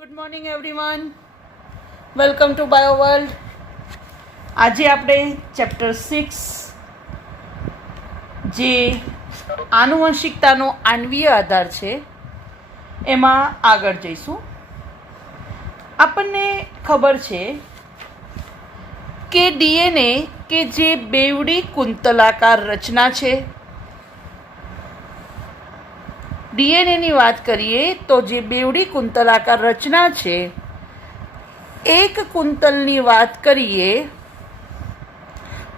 Good morning everyone, welcome to bio world. આજે આપણે chapter 6 જે આનુવંશિકતાનો આણ્વીય આધાર છે એમાં આગળ જઈશું. આપણને ખબર છે કે ડીએનએ કે જે બેવડી કુંતલાકાર રચના છે, ડીએનએની વાત કરીએ તો જે બેવડી કુંતલાકાર રચના છે, એક કુંતલની વાત કરીએ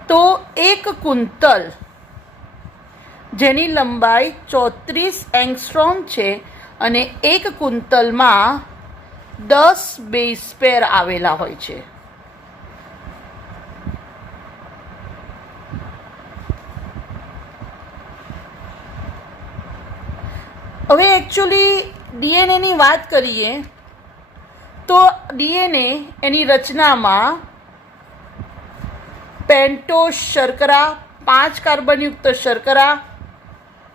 તો એક કુંતલ જેની લંબાઈ 34 એંગસ્ટ્રોમ છે અને એક કુંતલમાં 10 બેઝ પેર આવેલા હોય છે. હવે એકચ્યુઅલી ડીએનએની વાત કરીએ તો ડીએનએ એની રચનામાં પેન્ટોઝ શર્કરા, 5 કાર્બનયુક્ત શર્કરા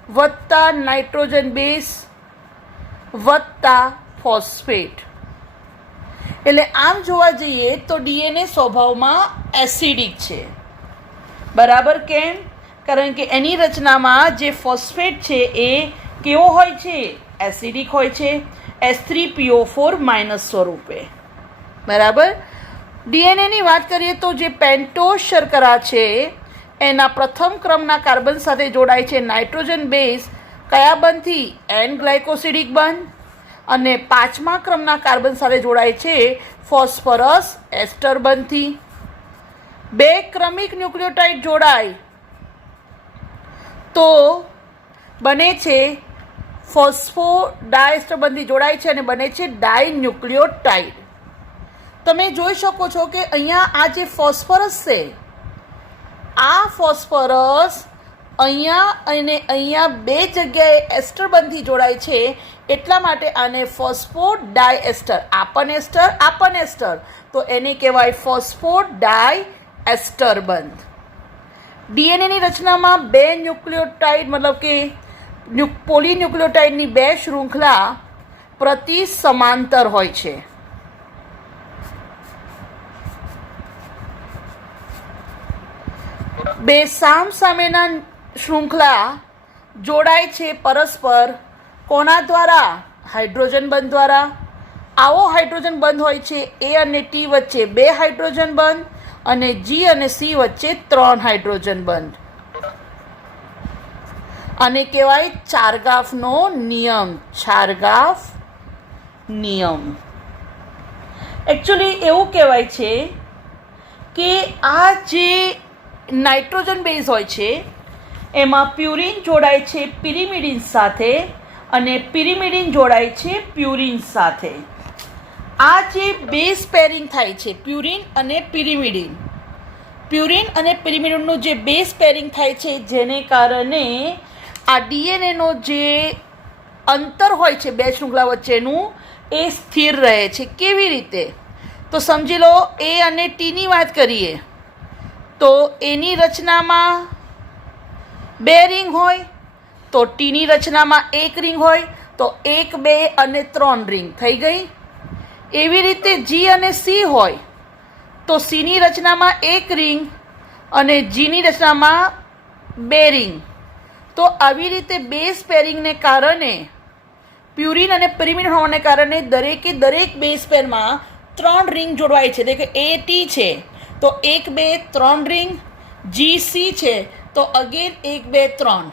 વત્તા નાઇટ્રોજન બેઝ વત્તા ફોસ્ફેટ. એટલે આમ જોવા જઈએ તો ડીએનએ સ્વભાવમાં એસિડિક છે. બરાબર. કેમ? કારણ કે એની રચનામાં જે ફોસ્ફેટ છે એ કેવો હોય છે? એસિડિક હોય છે, H3PO4- સ્વરૂપે. બરાબર. ડીએનએની વાત કરીએ તો જે પેન્ટોઝ શર્કરા છે એના પ્રથમ ક્રમના કાર્બન સાથે જોડાય છે નાઇટ્રોજન બેઝ કયા બંધથી? એન ગ્લાયકોસિડિક બંધ. અને 5મા ક્રમના કાર્બન સાથે જોડાય છે ફોસ્ફરસ એસ્ટર બંધથી. 2 ક્રમિક ન્યુક્લિયોટાઇડ જોડાય તો બને છે ફોસ્ફોડાયસ્ટર બંધી જોડાય છે અને બને છે ડાયન્યુક્લિયોટાઇડ. તમે જોઈ શકો છો કે અહીંયા આ જે ફોસ્ફરસ છે, આ ફોસ્ફરસ અહીંયા અને અહીંયા 2 જગ્યાએ એસ્ટર બંધી જોડાય છે, એટલા માટે આને ફોસ્ફોડાયએસ્ટર, આપન એસ્ટર, તો એને કહેવાય ફોસ્ફોડાયએસ્ટર બંધ. ડીએનએની રચનામાં 2 ન્યુક્લિયોટાઇડ મતલબ કે પોલીન્યુક્લિયોટાઇડની 2 શૃંખલા પ્રતિ સમાંતર હોય છે. બે સામસામેના શૃંખલા જોડાય છે પરસ્પર કોના દ્વારા? હાઇડ્રોજન બંધ દ્વારા. આવો હાઇડ્રોજન બંધ હોય છે એ અને ટી વચ્ચે 2 હાઇડ્રોજન બંધ અને જી અને સી વચ્ચે 3 હાઇડ્રોજન બંધ. આને કહેવાય ચારગાફનો નિયમ. ચારગાફ નિયમ. એકચ્યુઅલી એવું કહેવાય છે કે આ જે નાઇટ્રોજન બેઝ હોય છે એમાં પ્યુરિન જોડાય છે પિરિમિડિન સાથે અને પિરિમિડિન જોડાય છે પ્યુરિન સાથે. આ જે બેઝ પેરિંગ થાય છે પ્યુરિન અને પિરિમિડિનનું જે બેઝ પેરિંગ થાય છે, જેને કારણે આ ડીએનએનો જે અંતર હોય છે 2 શૃંખલા વચ્ચેનું એ સ્થિર રહે છે. કેવી રીતે? તો સમજી લો, એ અને ટીની વાત કરીએ તો એની રચનામાં 2 રિંગ હોય તો ટીની રચનામાં 1 રિંગ હોય તો 1, 2 અને 3 રિંગ થઈ ગઈ. એવી રીતે જી અને સી હોય તો સીની રચનામાં 1 રિંગ અને જીની રચનામાં 2 રિંગ. તો આવી રીતે બેઝ પેરિંગને કારણે, પ્યુરિન અને પિરિમિડિન હોવાને કારણે દરેકે દરેક બેઝ પેરમાં 3 રિંગ જોડવાય છે. એટલે કે એ ટી છે તો 1, 2, 3 રિંગ, જી સી છે તો અગેન 1, 2, 3.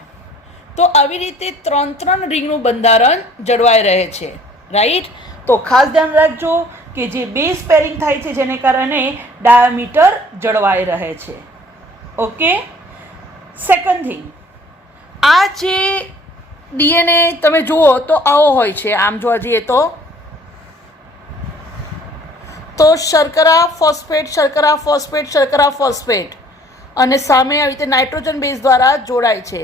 તો આવી રીતે 3 રિંગનું બંધારણ જળવાઈ રહે છે. રાઈટ. તો ખાસ ધ્યાન રાખજો કે જે બેઝ પેરિંગ થાય છે જેને કારણે ડાયામીટર જળવાઈ રહે છે. ઓકે. સેકન્ડ થિંગ, આ જે ડીએનએ તમે જુઓ તો આવો હોય છે. આમ જોવા જઈએ તો શર્કરા ફોસ્ફેટ અને સામે આવી રીતે નાઇટ્રોજન બેઝ દ્વારા જોડાય છે.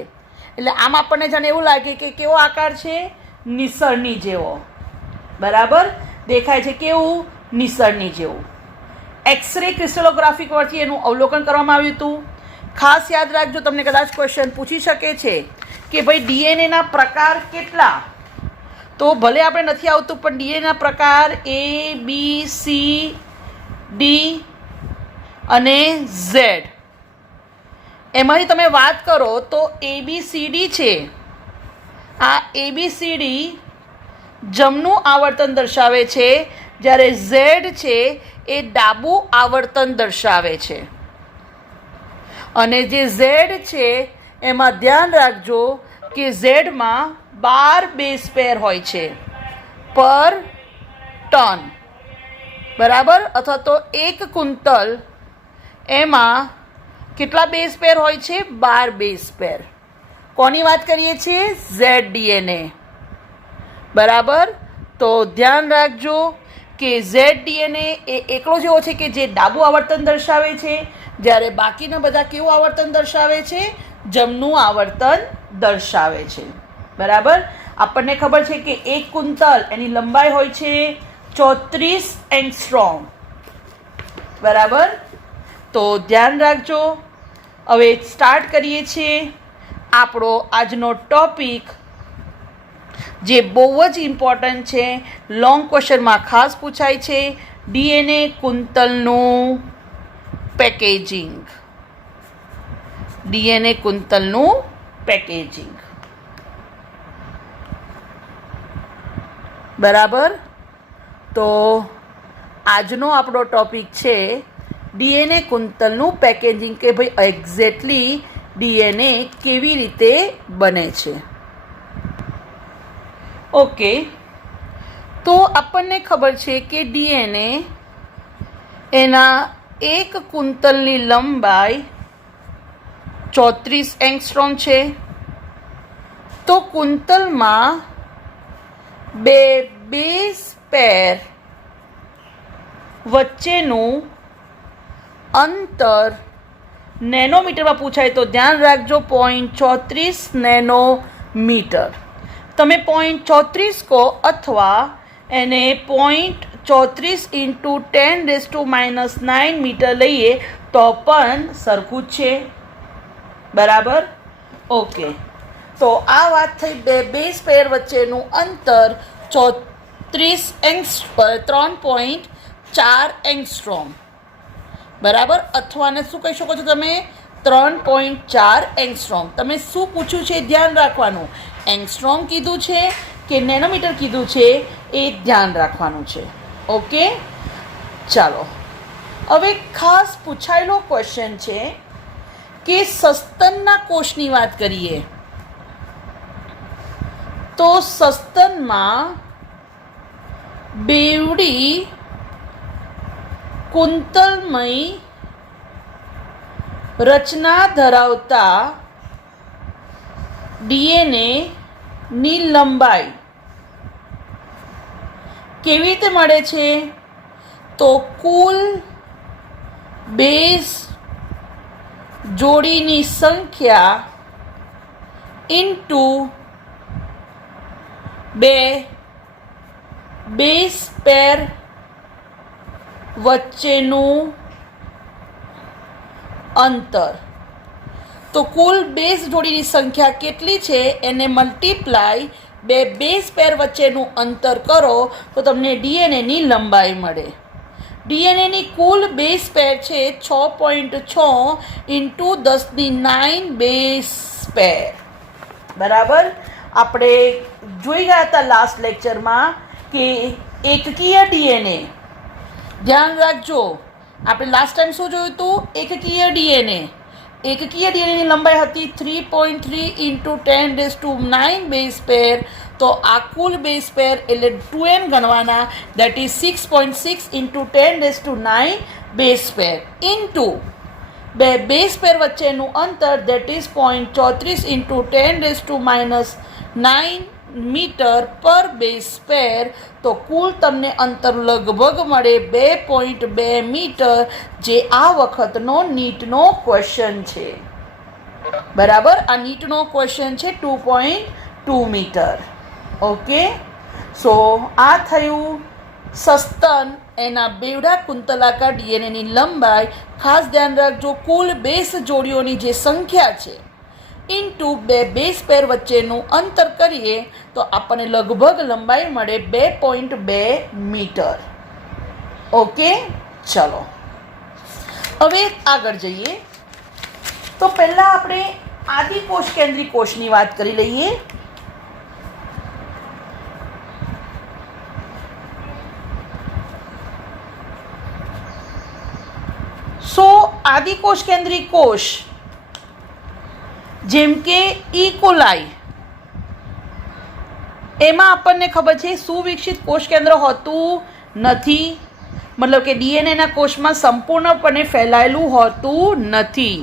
એટલે આમ આપણને જાણે એવું લાગે કે કેવો આકાર છે? નિસરણી જેવો. બરાબર દેખાય છે. કેવું? નિસરણી જેવું. એક્સરે ક્રિસ્ટલોગ્રાફી પરથી એનું અવલોકન કરવામાં આવ્યું હતું. ખાસ યાદ રાખજો, તમને કદાચ ક્વેશ્ચન પૂછી શકે છે કે ભાઈ ડીએનએના પ્રકાર કેટલા? તો ભલે આપણે નથી આવતું પણ ડીએનએના પ્રકાર A B C D અને Z, એમાંથી તમે વાત કરો તો ABCD છે, આ ABCD જમણું આવર્તન દર્શાવે છે, જ્યારે Z છે એ ડાબું આવર્તન દર્શાવે છે. અને જે Z છે એમાં ધ્યાન રાખજો કે ઝેડમાં 12 બેઝ પેર હોય છે પર ટન, બરાબર, અથવા તો એક કુંતલ એમાં કેટલા બેઝ પેર હોય છે? 12 બેઝ પેર. કોની વાત કરીએ છીએ? ZDNA, બરાબર. તો ધ્યાન રાખજો કે ZDNA એ એકલો જ એવો છે કે જે ડાબું આવર્તન દર્શાવે છે, જ્યારે બાકીના બધા કેવું આવર્તન દર્શાવે છે? જમણું આવર્તન દર્શાવે છે, બરાબર. આપણને ખબર છે કે એક કુંતલ એની લંબાઈ હોય છે 34 એંગસ્ટ્રોમ, બરાબર. તો ધ્યાન રાખજો. હવે સ્ટાર્ટ કરીએ છીએ આપણો આજનો ટોપિક, જે બહુ જ ઇમ્પોર્ટન્ટ છે, લોંગ ક્વેશ્ચનમાં ખાસ પૂછાય છે, ડીએનએ કુંતલનું પેકેજિંગ. ડીએનએ કુંતલનું પેકેજિંગ, બરાબર. તો આજનો આપણો ટોપિક છે ડીએનએ કુંતલનું પેકેજિંગ, કે ભાઈ એક્ઝેક્ટલી ડીએનએ કેવી રીતે બને છે. ઓકે, તો આપણને ખબર છે કે ડીએનએ એના એક કુંતલની લંબાઈ 34 એંગસ્ટ્રોમ છે. તો કુંતલમાં બે બેઝ પેર વચ્ચેનું અંતર નેનોમીટરમાં પૂછાય તો ધ્યાન રાખજો 0.34 નેનોમીટર. તમે 0.34 કહો અથવા એને 0.34 ઇન્ટુ 10⁻⁹ મીટર લઈએ તો પણ સરખું જ છે, બરાબર. ઓકે, તો આ વાત થઈ બે બેઝ પેર વચ્ચેનું અંતર 3.4 એંગસ્ટ્રોમ, બરાબર. અથવાને શું કહી શકો છો તમે? 3.4 એંગસ્ટ્રોમ. તમે શું પૂછ્યું છે ધ્યાન રાખવાનું, એંગસ્ટ્રોમ કીધું છે કે નેનોમીટર કીધું છે એ ધ્યાન રાખવાનું છે. ઓકે, ચાલો હવે ખાસ પૂછાયેલો ક્વેશ્ચન છે કે સસ્તનના કોષની વાત કરીએ તો સસ્તનમાં બેવડી કુંતલમય રચના ધરાવતા ડીએનએ ની લંબાઈ કેવી રીતે મળે છે? તો કુલ બેઝ જોડીની સંખ્યા ઇન્ટુ બે બેઝ પેર વચ્ચેનું અંતર. તો કુલ બેઝ જોડીની સંખ્યા કેટલી છે એને મલ્ટીપ્લાય બે બેઝ પેર વચ્ચેનું અંતર કરો તો તમને ડીએનએની લંબાઈ મળે. ડીએનએની કુલ બેઝ પેર છે 6.6 ઇન્ટુ 10⁹ બેઝ પેર, બરાબર. આપણે જોઈ ગયા હતા લાસ્ટ લેક્ચરમાં કે એકકીય ડીએનએ, ધ્યાન રાખજો, આપણે લાસ્ટ ટાઈમ શું જોયું હતું? એકકીય ડીએનએ. એકકીય ડીએનએની લંબાઈ હતી 3.3 ઇન્ટુ 10⁹ બેઝ પેર. તો આ કુલ બેઝ પેર એટલે 2n ગણવાના, that is 6.6 into 10⁹ base pair into બે બેઝ પેર વચ્ચેનું અંતર, that is 0.34 into 10⁻⁹ metre per base pair. તો કુલ તમને અંતર લગભગ મળે 2.2 મીટર, જે આ વખતનો નીટનો ક્વેશ્ચન છે, બરાબર. આ નીટનો ક્વેશ્ચન છે 2.2 મીટર. ઓકે, સો આ થયું સસ્તન એના બેવડા કુંતલાકાર ડીએનએની લંબાઈ. ખાસ ધ્યાન રાખજો, કુલ બેઝ જોડીઓની જે સંખ્યા છે ઇન્ટુ બે બેઝ પેર વચ્ચેનું અંતર કરીએ તો આપણને લગભગ લંબાઈ મળે 2.2 મીટર. ઓકે, ચલો હવે આગળ જઈએ. તો પહેલાં આપણે આદિકોષ કેન્દ્રી કોષની વાત કરી લઈએ. સો આદિકોષ કેન્દ્રી કોષ જેમ કે ઇકોલાઈ, એમાં આપણને ખબર છે સુવિકસિત કોષ કેન્દ્ર હોતું નથી, મતલબ કે ડીએનએના કોષમાં સંપૂર્ણપણે ફેલાયેલું હોતું નથી.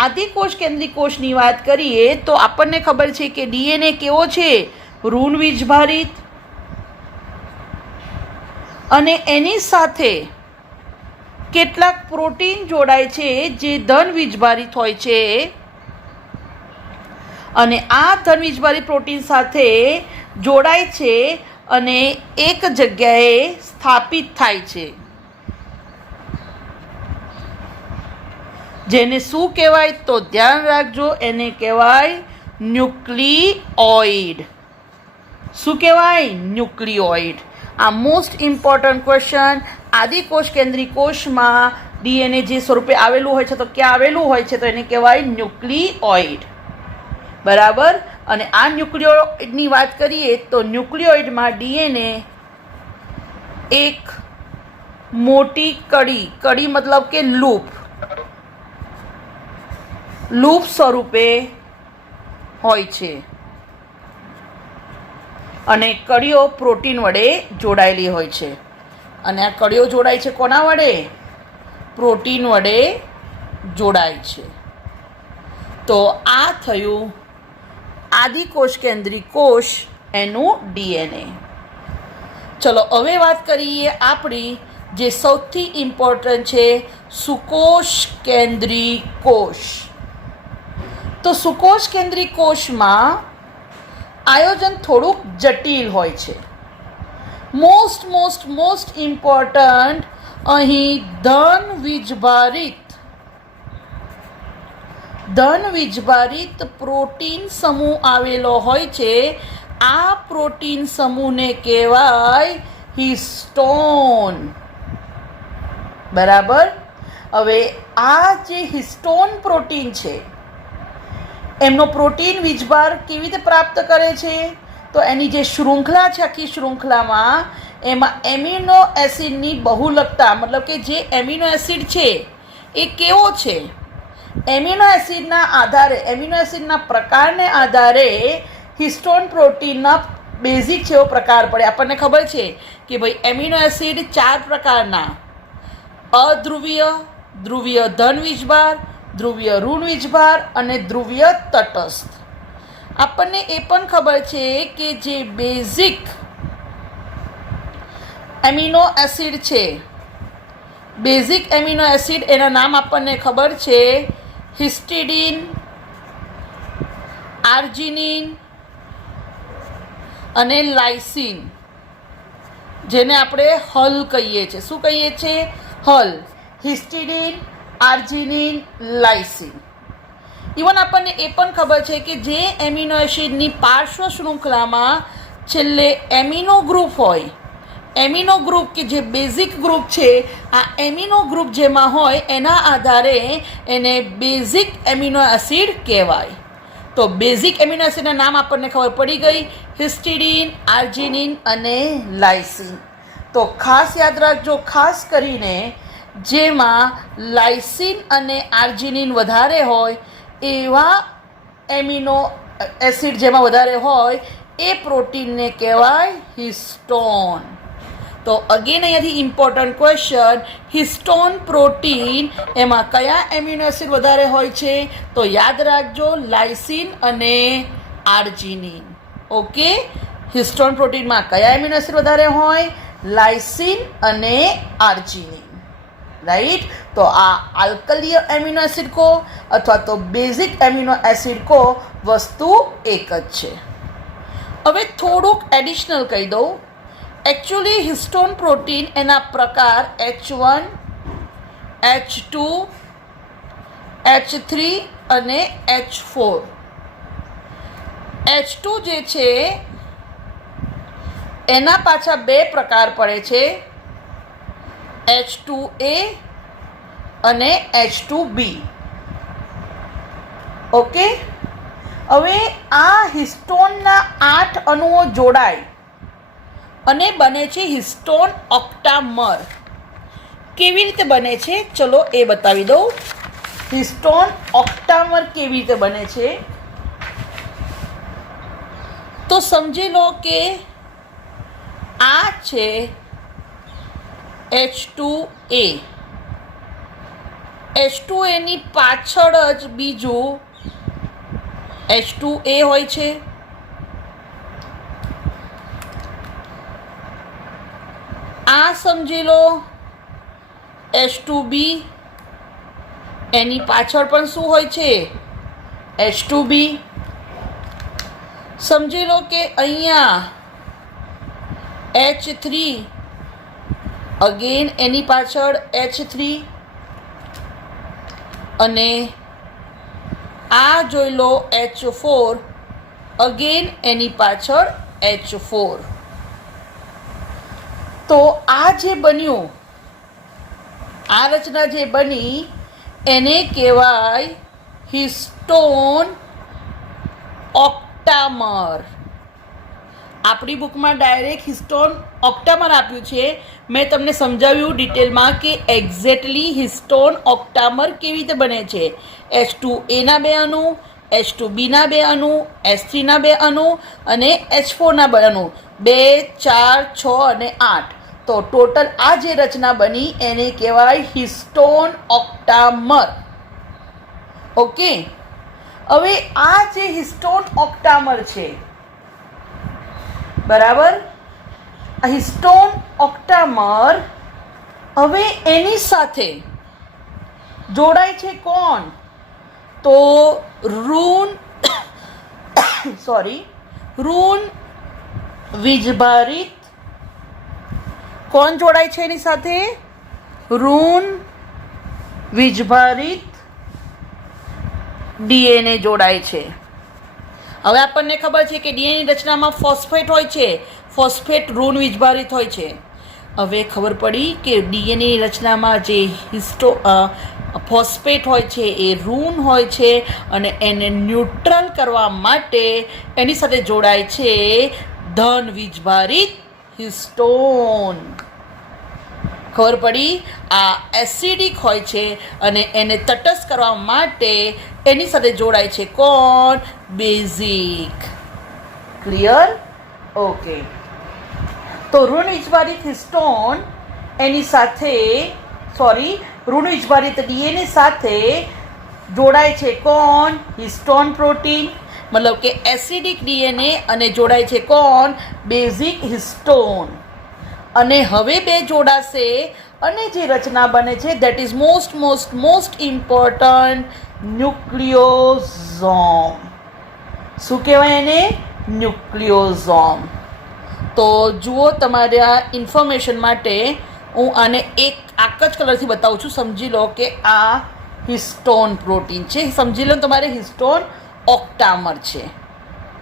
આદિકોષ કેન્દ્રી કોષની વાત કરીએ તો આપણને ખબર છે કે ડીએનએ કેવો છે, ઋણ વીજભારિત, અને એની સાથે કેટલાક પ્રોટીન જોડાય છે જે ધન વીજભારિત હોય છે, અને આ ધન વીજભારિત પ્રોટીન સાથે જોડાય છે અને એક જગ્યાએ સ્થાપિત થાય છે, જેને શું કહેવાય તો ધ્યાન રાખજો, એને કહેવાય ન્યુક્લિઓઇડ. શું કહેવાય? ન્યુક્લિઓઇડ. આ મોસ્ટ ઇમ્પોર્ટન્ટ ક્વેશ્ચન. આદિકોષ કેન્દ્રી કોષમાં ડીએનએ જે સ્વરૂપે આવેલું હોય છે તો ક્યાં આવેલું હોય છે તો એને કહેવાય ન્યુક્લિઓઇડ. બરાબર. અને આ ન્યુક્લિયોઇડની વાત કરીએ તો ન્યુક્લિયોઇડમાં ડીએનએ એક મોટી કડી મતલબ કે લૂપ સ્વરૂપે હોય છે, અને કડીઓ પ્રોટીન વડે જોડાયેલી હોય છે. અને આ કડીઓ જોડાય છે કોના વડે? પ્રોટીન વડે જોડાય છે. તો આ થયું આદિકોષ કેન્દ્રી કોષ, એનું ડીએનએ. ચલો હવે વાત કરીએ આપણી જે સૌથી ઇમ્પોર્ટન્ટ છે સુકોષ કેન્દ્રી કોષ. તો સુકોષ કેન્દ્રી કોષમાં આયોજન થોડુંક જટિલ હોય છે. મોસ્ટ ઇમ્પોર્ટન્ટ અહીં ધન વીજભારિત પ્રોટીન સમૂહ આવેલો હોય છે. આ પ્રોટીન સમૂહને કહેવાય હિસ્ટોન. બરાબર. હવે આ જે હિસ્ટોન પ્રોટીન છે એમનો પ્રોટીન વીજભાર કેવી રીતે પ્રાપ્ત કરે છે તો એની જે શૃંખલા છે, આખી શૃંખલામાં એમાં એમિનો એસિડની બહુલકતા, મતલબ કે જે એમિનો એસિડ છે એ કેવો છે, એમિનો એસિડના પ્રકારને આધારે હિસ્ટોન પ્રોટીનના બેઝિક છે એવો પ્રકાર પડે. આપણને ખબર છે કે ભાઈ એમિનો એસિડ 4 પ્રકારના: અધ્રુવીય, ધ્રુવીય ધન વીજભાર, ધ્રુવીય ઋણ વીજભાર અને ધ્રુવીય તટસ્થ. આપણને એ પણ ખબર છે કે જે બેઝિક એમિનો એસિડ છે, એના નામ આપણને ખબર છે હિસ્ટિડીન, આર્જિનિન અને લાઇસિન, જેને આપણે હલ કહીએ છીએ. શું કહીએ છીએ? હલ. હિસ્ટિડીન, આર્જિનિન, લાઇસિન. ઇવન આપણને એ પણ ખબર છે કે જે એમિનો એસિડની પાર્શ્વ શૃંખલામાં છેલ્લે એમિનો ગ્રુપ હોય, એમિનો ગ્રુપ કે જે બેઝિક ગ્રુપ છે, આ એમિનો ગ્રુપ જેમાં હોય એના આધારે એને બેઝિક એમિનો એસિડ કહેવાય. તો બેઝિક એમિનો એસિડના નામ આપણને ખબર પડી ગઈ: હિસ્ટિડીન, આર્જિનિન અને લાઇસિન. તો ખાસ યાદ રાખજો, ખાસ કરીને જેમાં લાઇસિન અને આર્જિનિન વધારે હોય એવા એમિનો એસિડ જેમાં વધારે હોય એ પ્રોટીનને કહેવાય હિસ્ટોન. તો અગેન અહીંયાથી ઇમ્પોર્ટન્ટ ક્વેશ્ચન, હિસ્ટોન પ્રોટીન એમાં કયા એમિનો એસિડ વધારે હોય છે તો યાદ રાખજો લાઇસિન અને આર્જિનિન. ઓકે, હિસ્ટોન પ્રોટીનમાં કયા એમિનો એસિડ વધારે હોય? લાઇસિન અને આર્જિનિન. રાઈટ. તો આ આલ્કલીય એમિનો એસિડ કો અથવા તો બેઝિક એમિનો એસિડ કો વસ્તુ એક જ છે. હવે થોડુંક એડિશનલ કહી દઉં. એકચ્યુઅલી હિસ્ટોન પ્રોટીન એના પ્રકાર H1, H2, H3 અને H4. H2 જે છે એના પાછા બે પ્રકાર પડે છે, H2A અને H2B. ઓકે, હવે આ હિસ્ટોનના 8 અણુઓ જોડાય અને બને છે હિસ્ટોન ઓક્ટામર. કેવી રીતે બને છે ચલો એ બતાવી દઉં. હિસ્ટોન ઓક્ટામર કેવી રીતે બને છે તો સમજી લો કે આ છે H2A. H2A ની પાછળ જ બીજું H2A હોય છે. આ સમજી લો H2B. એની પાછળ પણ શું હોય છે H2B. સમજી લો કે અહીંયા H3, અગેન એની પાછળ H3 અને આ જોઈ લો H4, અગેન એની પાછળ H4. તો આ જે બન્યું, આ રચના જે બની એને કહેવાય હિસ્ટોન ઓક્ટામર. આપણી બુકમાં ડાયરેક્ટ હિસ્ટોન ઓક્ટામર આપ્યું છે. મેં તમને સમજાવ્યું ડિટેલમાં કે એક્ઝેક્ટલી હિસ્ટોન ઓક્ટામર કેવી રીતે બને છે. H2A ના 2 અણુ, H2B ના 2 અણુ, H3ના 2 અણુ અને H4ના 2 અણુ, 2, 4, 6 અને 8. તો ટોટલ આ જે રચના બની એને કહેવાય હિસ્ટોન ઓક્ટામર. ઓકે, હવે આ જે હિસ્ટોન ઓક્ટામર છે, બરાબર, આ હિસ્ટોન ઓક્ટામર હવે એની સાથે જોડાય છે કોણ તો ઋણ વીજભારિત. કોણ જોડાય છે એની સાથે? ઋણ વીજભારિત DNA જોડાય છે. હવે આપણને ખબર છે કે ડીએનએની રચનામાં ફોસ્ફેટ હોય છે. ફોસ્ફેટ ઋણ વીજભારિત હોય છે. હવે ખબર પડી કે ડીએનએની રચનામાં જે ફોસ્ફેટ હોય છે એ ઋણ હોય છે અને એને ન્યુટ્રલ કરવા માટે એની સાથે જોડાય છે ધન વીજભારિત હિસ્ટોન. ખબર પડી? આ એસિડિક હોય છે અને એને તટસ્થ કરવા માટે એની સાથે જોડાય છે કોણ? બેઝિક. ક્લિયર? ઓકે. તો ઋણ વીજભારિત હિસ્ટોન એની સાથે ઋણ વીજભારિત ડીએનએ સાથે જોડાય છે કોણ? Histone protein. મતલબ કે એસિડિક ડીએનએ અને જોડાય છે કોણ? Basic histone. અને હવે બે જોડાશે અને જે રચના બને છે દેટ ઇઝ મોસ્ટ ઇમ્પોર્ટન્ટ ન્યુક્લિયોઝોમ. શું કહેવાય એને? ન્યુક્લિયોઝોમ. તો જુઓ, તમારા ઇન્ફોર્મેશન માટે હું આને એક આક જ કલરથી બતાવું છું. સમજી લો કે આ હિસ્ટોન પ્રોટીન છે. સમજી લો તમારે હિસ્ટોન ઓક્ટામર છે.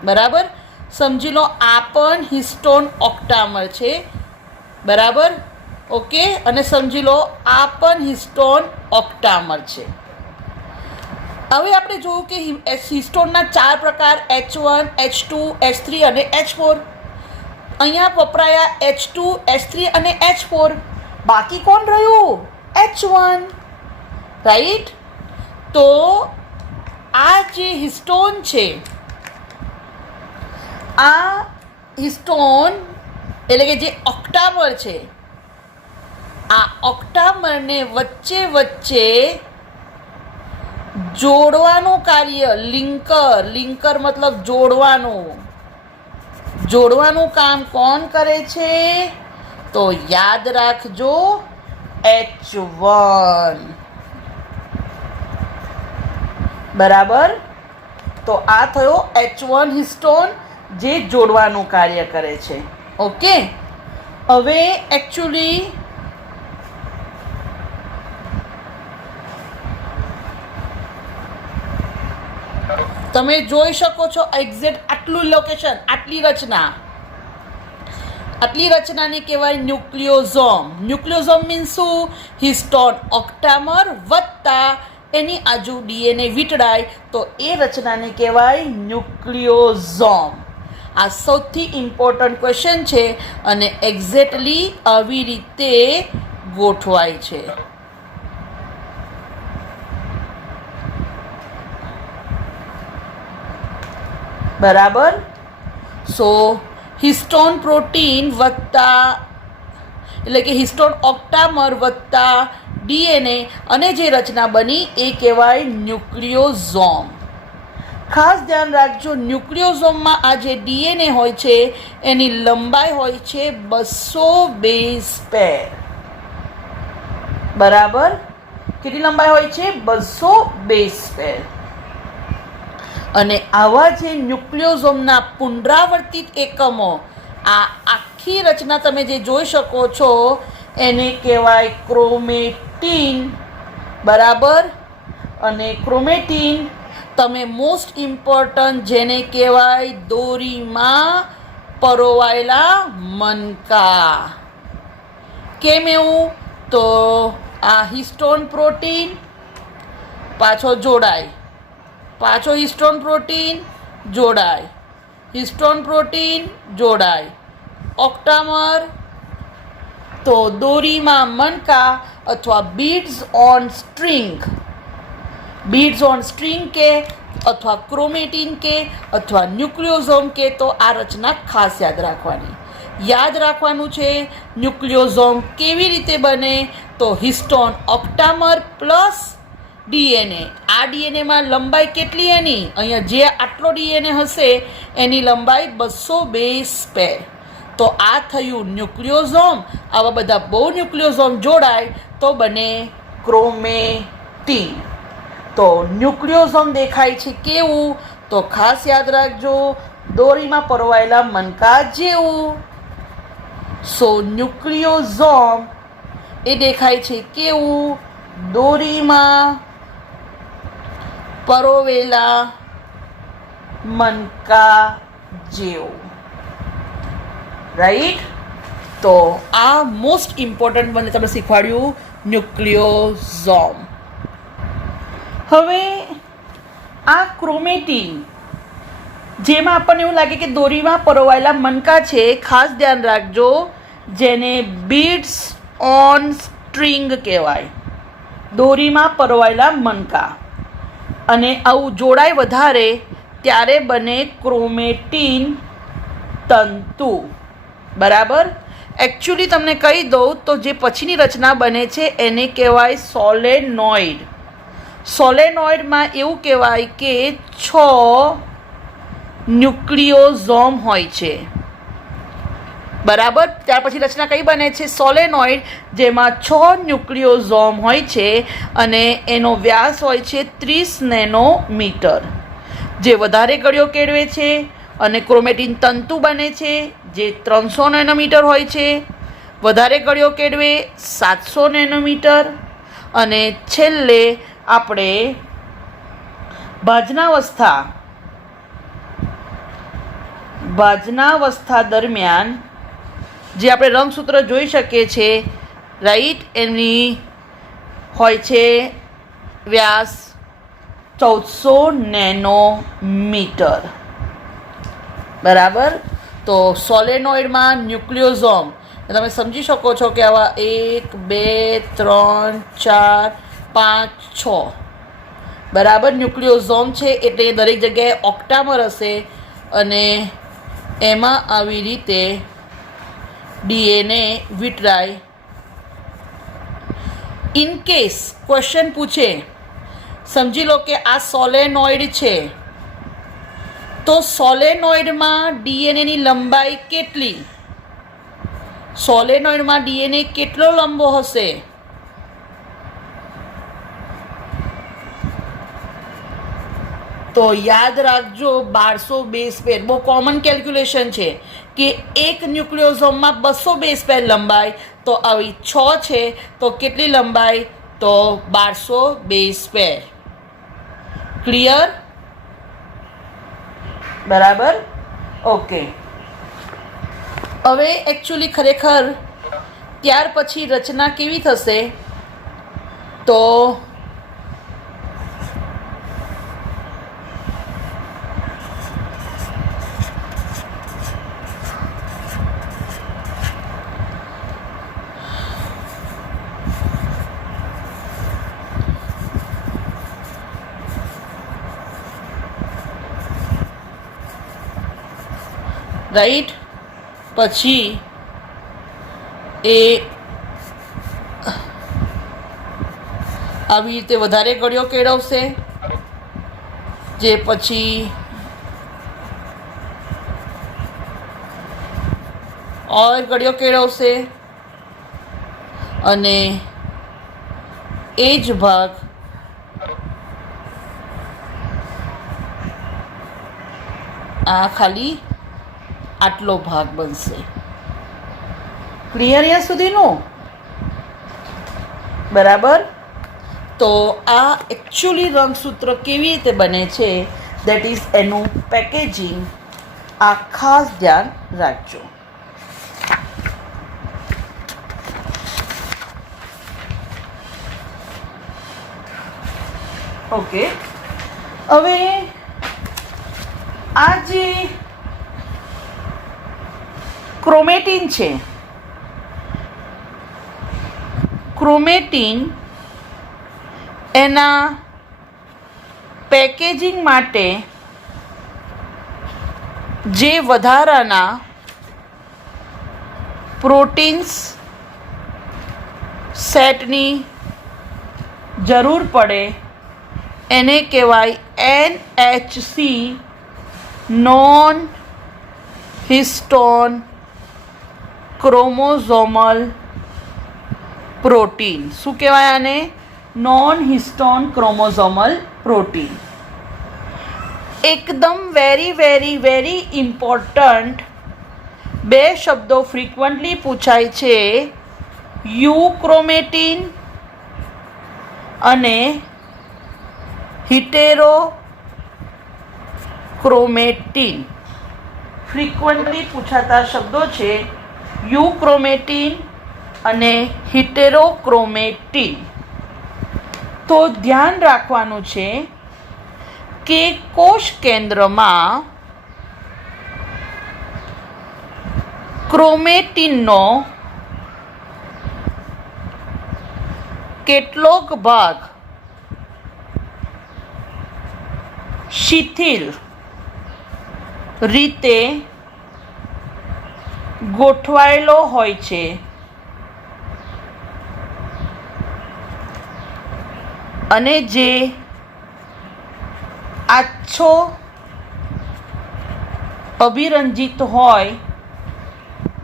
બરાબર? સમજી લો આ પણ હિસ્ટોન ઓક્ટામર છે. બરાબર? ઓકે. અને સમજી લો આ પણ હિસ્ટોન ઓક્ટામર છે. હવે આપણે જોયું કે હિસ્ટોનના 4 પ્રકાર H1, H2, H3 અને H4. અહીંયા વપરાયા H2, H3 અને H4. બાકી કોણ રહ્યું? H1. રાઈટ? તો આ જે હિસ્ટોન છે, આ હિસ્ટોન એટલે કે જે ઓક્ટામર છે, આ ઓક્ટામરને વચ્ચે જોડવાનું કાર્ય લિંકર મતલબ જોડવાનું કામ કોણ કરે છે? તો યાદ રાખજો H1. બરાબર? તો આ થયો H1 હિસ્ટોન જે જોડવાનું કાર્ય કરે છે. ઓકે. હવે એકચ્યુઅલી તમે જોઈ શકો છો એક્ઝેક્ટ આટલું લોકેશન, આટલી રચનાને કહેવાય ન્યુક્લિયોઝોમ. ન્યુક્લિયોઝોમ મીન્સ શું? હિસ્ટોન ઓક્ટામર વત્તા એની આજુ ડીએનએ વીંટળાય તો એ રચનાને કહેવાય ન્યુક્લિયોઝોમ. આ સૌથી ઇમ્પોર્ટન્ટ ક્વેશ્ચન છે અને એક્ઝેક્ટલી આવી રીતે ગોઠવાય છે. બરાબર. સો હિસ્ટોન પ્રોટીન વત્તા એટલે કે હિસ્ટોન ઓક્ટામર વત્તા ડીએનએ અને જે રચના બની એ કહેવાય ન્યુક્લિયોઝોમ. ખાસ ધ્યાન રાખજો, ન્યુક્લિયોઝોમમાં આ જે ડીએનએ હોય છે એની લંબાઈ હોય છે 200 બેઝ પેર. બરાબર. કેટલી લંબાઈ હોય છે? 200 બેઝ પેર. અને આવા જે ન્યુક્લિયોઝોમના પુનરાવર્તિત એકમો, આ આખી રચના તમે જે જોઈ શકો છો એને કહેવાય ક્રોમેટીન. બરાબર. અને ક્રોમેટીન તમે મોસ્ટ ઇમ્પોર્ટન્ટ જેને કહેવાય દોરીમાં પરોવાયેલા મણકા. કેમ એવું? તો આ હિસ્ટોન પ્રોટીન પાછો જોડાય, પાછો હિસ્ટોન પ્રોટીન જોડાય, હિસ્ટોન પ્રોટીન જોડાય, ઓક્ટામર તો દોરીમાં મણકા અથવા beads on string. Beads on string કે અથવા ક્રોમેટીન કે અથવા ન્યુક્લિયોઝોમ કે તો આ રચના ખાસ યાદ રાખવાની. યાદ રાખવાનું છે ન્યુક્લિયોઝોમ કેવી રીતે બને તો હિસ્ટોન ઓક્ટામર પ્લસ ડીએનએ. આ ડીએનએમાં લંબાઈ કેટલી એની? અહીંયા જે આટલો ડીએનએ હશે એની લંબાઈ 200 બેઝ પેર. તો આ થયું ન્યુક્લિયોઝોમ. આવા બધા બહુ ન્યુક્લિયોઝોમ જોડાય તો બને ક્રોમેટીન. તો ન્યુક્લિયોઝોમ દેખાય છે કેવું? તો ખાસ યાદ રાખજો, દોરીમાં પરોવાયેલા મણકા જેવું. સો ન્યુક્લિયોઝોમ એ દેખાય છે કેવું? દોરીમાં પરોવેલા મણકા જેવું. રાઈટ. તો આ મોસ્ટ ઇમ્પોર્ટન્ટ મને તમને શીખવાડ્યું ન્યુક્લિયોઝોમ. હવે આ ક્રોમેટીન જેમાં આપણને એવું લાગે કે દોરીમાં પરોવાયેલા મણકા છે, ખાસ ધ્યાન રાખજો, જેને બીડ્સ ઓન સ્ટ્રિંગ કહેવાય. દોરીમાં પરોવાયેલા મણકા. અને આવું જોડાય વધારે ત્યારે બને ક્રોમેટીન તંતુ. બરાબર. એકચ્યુઅલી તમને કહી દઉં તો જે પછીની રચના બને છે એને કહેવાય સોલેનોઇડ. સોલેનોઇડમાં એવું કહેવાય કે 6 ન્યુક્લિયોઝોમ હોય છે. બરાબર. ત્યાર પછી રચના કઈ બને છે? સોલેનોઇડ, જેમાં 6 ન્યુક્લિયોઝોમ હોય છે અને એનો વ્યાસ હોય છે 30 નેનોમીટર. જે વધારે ગળ્યો કેળવે છે અને ક્રોમેટીન તંતુ બને છે જે 300 નેનોમીટર હોય છે. વધારે ગળ્યો કેળવે 700 નેનોમીટર. અને છેલ્લે આપણે ભાજનાવસ્થા દરમિયાન જે આપણે રંગસૂત્ર જોઈ શકીએ છીએ, રાઈટ, એની હોય છે વ્યાસ 1400 નેનોમીટર. બરાબર. તો સોલેનોઇડમાં ન્યુક્લિયોઝોમ તમે સમજી શકો છો કે આવા 1 2 3 4 5 6 બરાબર ન્યુક્લિયોઝોમ છે. એટલે દરેક જગ્યાએ ઓક્ટામર હશે અને એમાં આવી રીતે ડીએનએ વીંટળાય. ઇન કેસ ક્વેશ્ચન પૂછે, સમજી લો કે આ સોલેનોઇડ છે, તો સોલેનોઇડમાં ડીએનએની લંબાઈ કેટલી? સોલેનોઇડમાં ડીએનએ કેટલો લંબો હશે? તો યાદ રાખજો 1200 બેઝ પેર. બહુ કોમન કેલ્ક્યુલેશન છે કે એક ન્યુક્લિયોઝોમમાં 200 બેઝ પેર લંબાઈ. તો આવી 6 છે તો કેટલી લંબાઈ? તો 1200 બેઝ પેર. ક્લિયર? બરાબર, ઓકે. હવે એકચ્યુઅલી ખરેખર ત્યાર પછી રચના કેવી થશે તો રાઈટ, પછી એ આવી રીતે વધારે ગળ્યો કેળવશે, જે પછી ઓર ગળ્યો કેળવશે અને એ જ ભાગ આ ખાલી આટલો ભાગ બનશે. ક્લિયર અહીંયા સુધીનું? બરાબર. તો આ એકચ્યુઅલી રંગસૂત્ર કેવી રીતે બને છે દેટ ઇઝ એનું પેકેજિંગ, આ ખાસ ધ્યાન રાખજો. ઓકે, હવે આ જે ક્રોમેટીન છે, ક્રોમેટીન એના પેકેજિંગ માટે જે વધારાના પ્રોટીન્સ સેટની જરૂર પડે એને કહેવાય NHC, non histone chromosomal protein. શું કહેવાય આને? Non histone chromosomal protein. એકદમ વેરી વેરી વેરી ઇમ્પોર્ટન્ટ બે શબ્દો ફ્રિકવન્ટલી પૂછાય છે, યુક્રોમેટીન અને હિટેરોક્રોમેટીન. ફ્રિકવન્ટલી પૂછાતા શબ્દો છે યુક્રોમેટીન અને હિટેરોક્રોમેટીન. તો ધ્યાન રાખવાનું છે કે કોષ કેન્દ્રમાં ક્રોમેટીનનો કેટલોક ભાગ શિથિલ રીતે ગોઠવાયેલો હોય છે અને જે આછો અભિરંજિત હોય,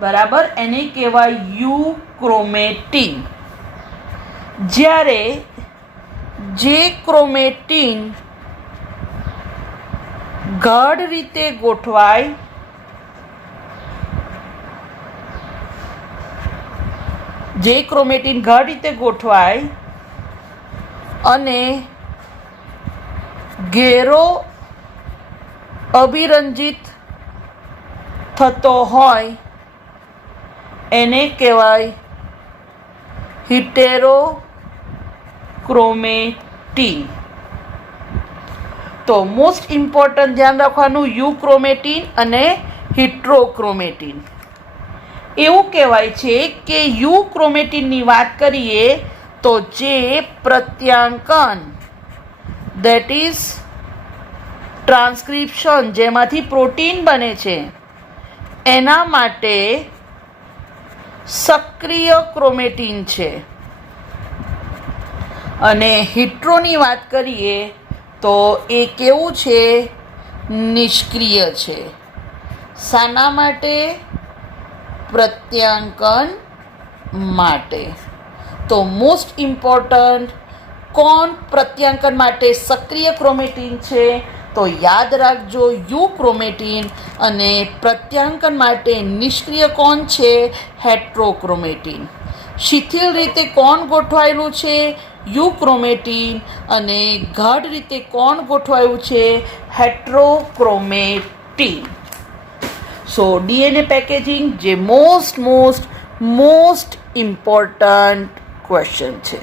બરાબર, એને કહેવાય યુક્રોમેટીન. જ્યારે જે ક્રોમેટીન ગાઢ રીતે ગોઠવાય અને ઘેરો અભિરંજિત થતો હોય એને કહેવાય હિટેરોક્રોમેટીન. તો મોસ્ટ ઇમ્પોર્ટન્ટ ધ્યાન રાખવાનું યુક્રોમેટીન અને હિટ્રોક્રોમેટીન. એવું કહેવાય છે કે યુક્રોમેટીનની વાત કરીએ તો જે પ્રત્યાંકન દેટ ઇઝ ટ્રાન્સક્રિપ્શન, જેમાંથી પ્રોટીન બને છે, એના માટે સક્રિય ક્રોમેટીન છે. અને હિટ્રોની વાત કરીએ તો એ કેવું છે? નિષ્ક્રિય છે. શાના માટે? પ્રત્યાંકન માટે. તો મોસ્ટ ઇમ્પોર્ટન્ટ કોણ પ્રત્યાંકન માટે સક્રિય ક્રોમેટીન છે? તો યાદ રાખજો યુક્રોમેટીન. અને પ્રત્યાંકન માટે નિષ્ક્રિય કોણ છે? હેટ્રોક્રોમેટીન. શિથિલ રીતે કોણ ગોઠવાયેલું છે? યુક્રોમેટીન. અને ગાઢ રીતે કોણ ગોઠવાયું છે? હેટ્રોક્રોમેટીન. પ્રોટીન. સો ડીએનએ પેકેજિંગ જે મોસ્ટ ઇમ્પોર્ટન્ટ ક્વેશ્ચન છે.